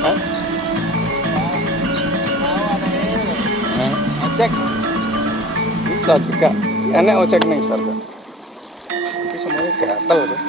Hah? Ojek Bisa juga. Enak ojek nih sarga. Tapi semuanya gatel tuh.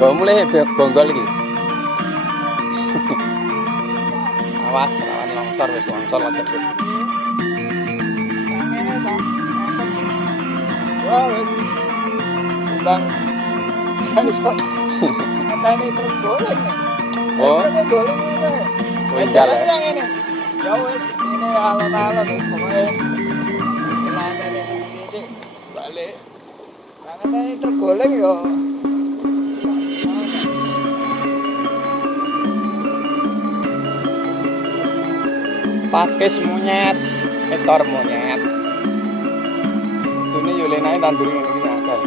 Kau mulai bonggol lagi. Awas, lawan longsor wis longsor lagi. wah wes bang kan iso katanya terus goleng nih Oh, terus goleng ini winjal jalan ya. yang ini ya wes ini alon-alon wes pokoknya celana ini balik katanya terus goleng yo Pakis monyet, ekor monyet. Ini Yulena tandur ini akeh.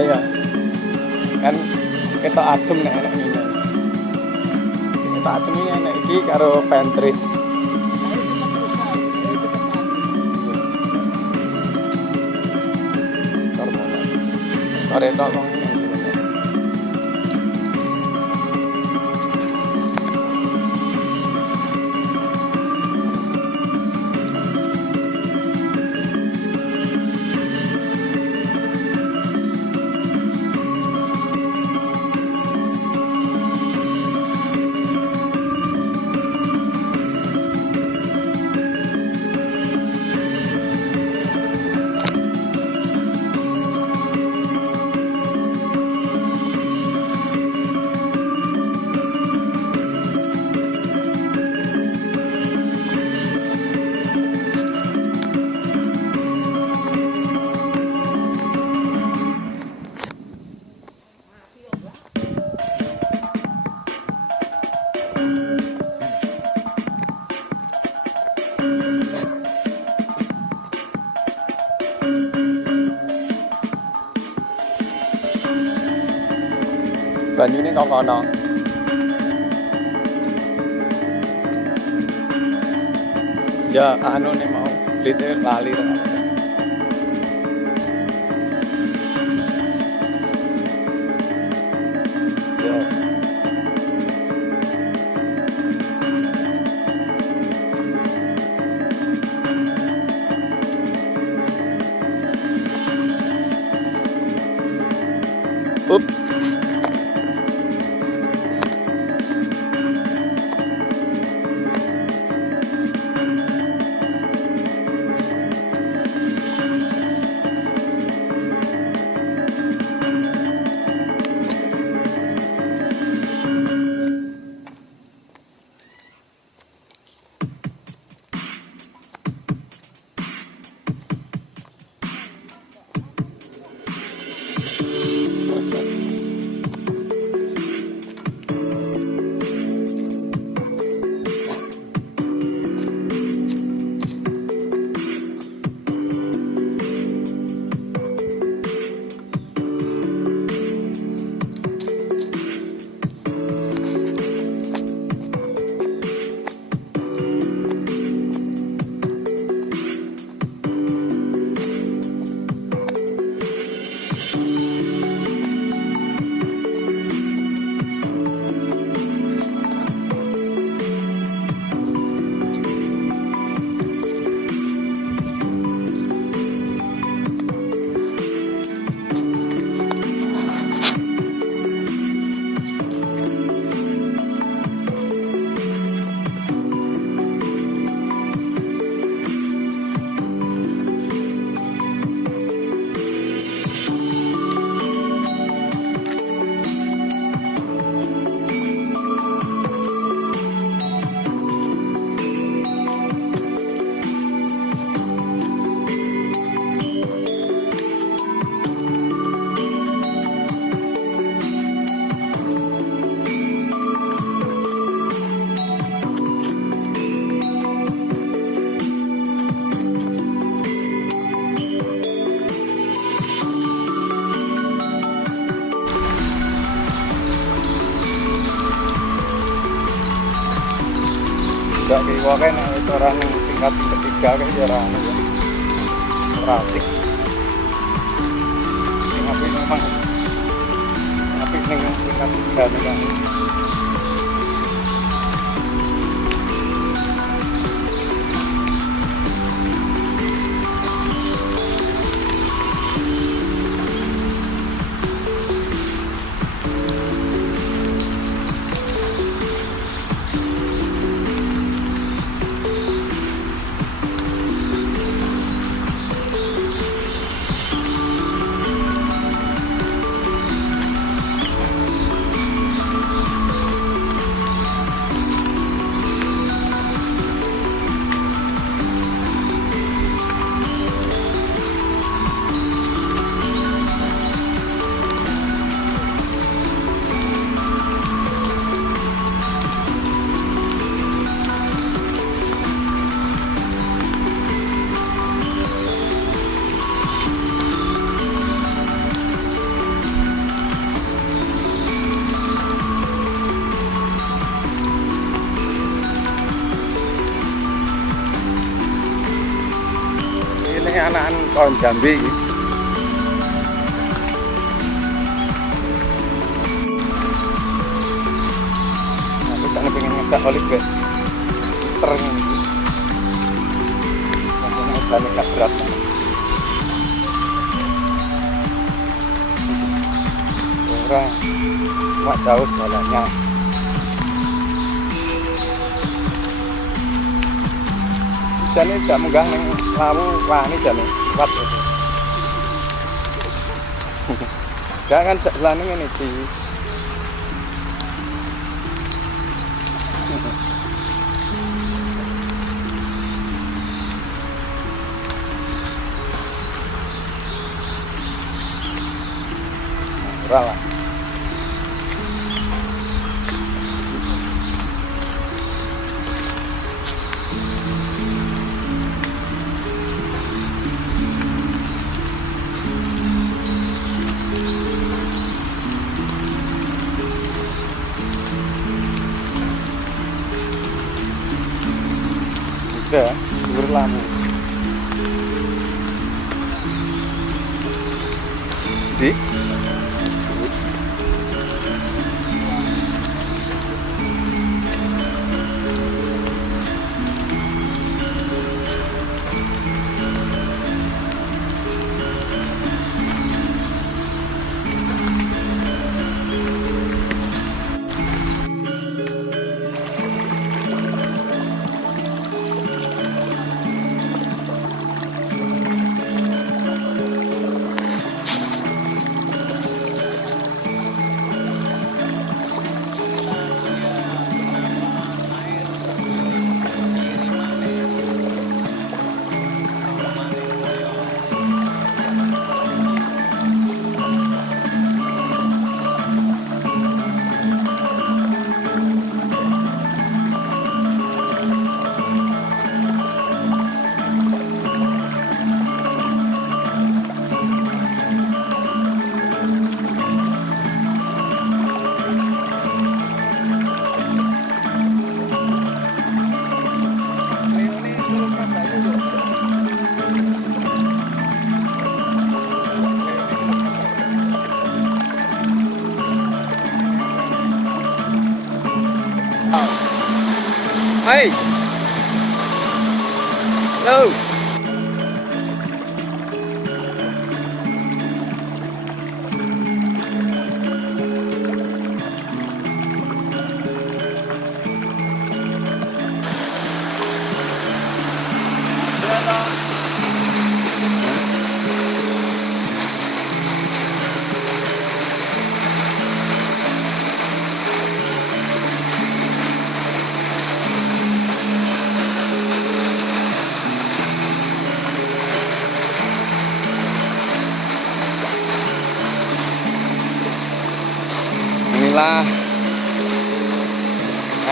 Iya. Kan ketok adem nek enek ngene. Ketok adem iki enek iki karo pentris. Ekor monyet. Ekor itu wong ini. Banyune kok kono. Ya anu nih mau liter lali ra. Ya. Up. kiwa kan itu orang tingkat ketiga kan ya orang asik. Tapi memang tapi ning tingkat tiga nih kan. Ini anak-anak kawan Jambi iki. Aku kan pengen ngejak oleh be. Tereng iki. Makanya udah gak berat. Ora mak jauh jalannya. Jane jak munggah ning lawu wani jane kuat. Gak kan jak lane ngene iki. Ora lah. Udah, berlamu. Di? Hai. Halo. Inilah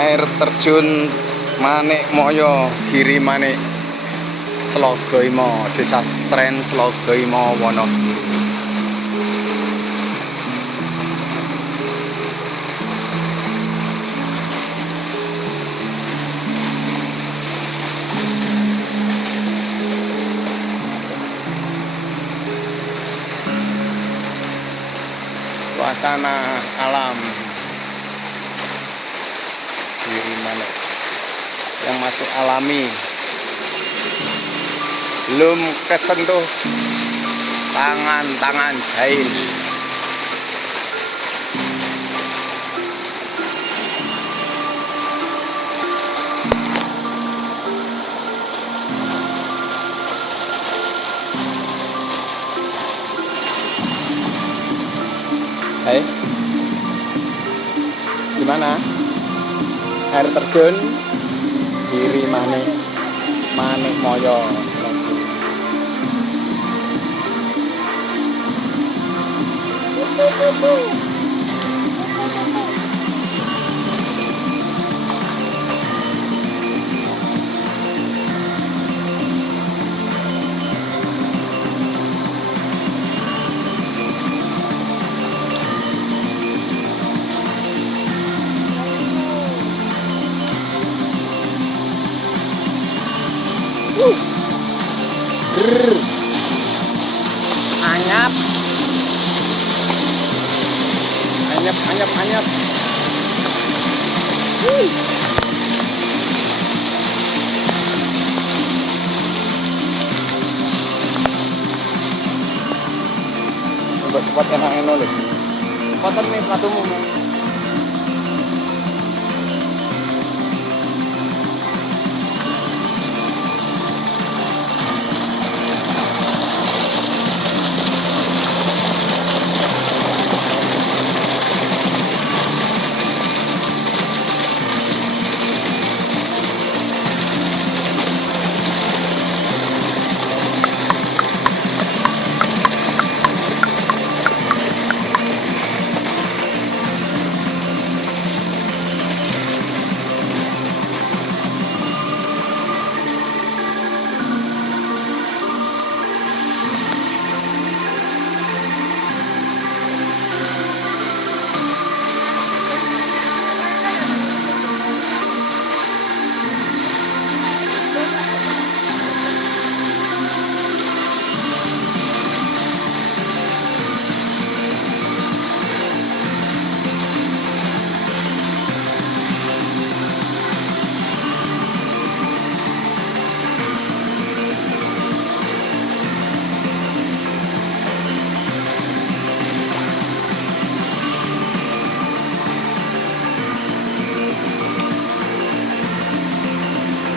air terjun Manik Moyo Giri Manik Slogoimo, Desa Stren Slogoimo, Wonogiri. suasana alam di mana yang masih alami, belum kesentuh tangan-tangan jahil. Hai, gimana? Air terjun Giri Manik Moyo. Brrr. Anyap. Anyap. Untuk cepat enak lho. Cepatan nih patumu.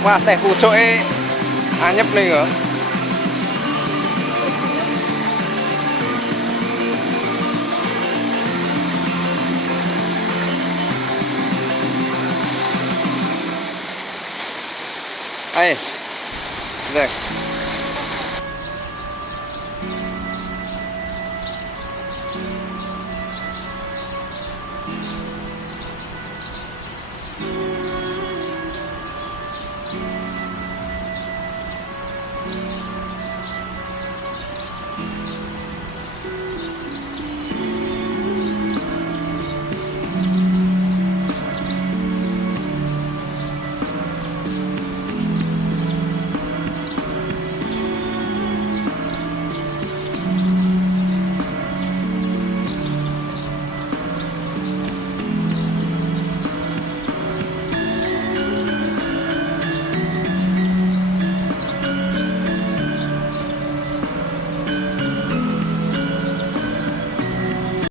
Wah, teh pucuke anyep nih kok. Ayo,